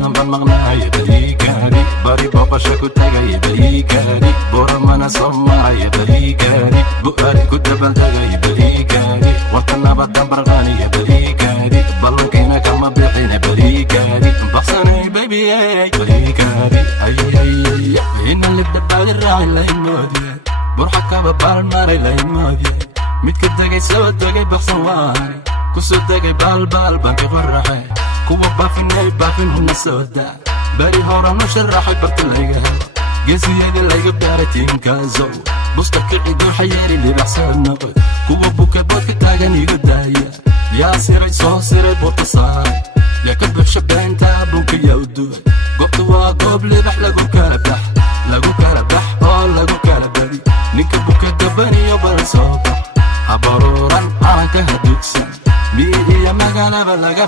badan baan maqnaaya bariikaani bari booqasho ku tagaya bariikaani boramana soo maraya bariikaani bu'aari ku dabaldegaya bariikaani warka nabadan barqaaniya bariikaani ballankiina kama bixina bariikaani baqsanay baby bariikaani ina libdhabaadi raaci laymoodiye burxa kaba baalmaray laymoodiye midka degay soo degay baqsan waani kusoo degay baalbaal banki qoraxay kuwa baafinay baafin huna soo daa bari horanu sharaxay barta layga helo geesiyada layga baaray tiinkaasow busta kici duuxa yeeri libaxsad noqoy kuwa buka boodka taagan iga daaya yaa siray soo siray boorta saaray yaa ka buxsha beenta bunka yaa u duway goobta waa goob libax lagu kala bax oo lagu kala badi ninka buka gabaniyo balan soo bax habaruuran calanka hadugsan miidiya magaalaba laga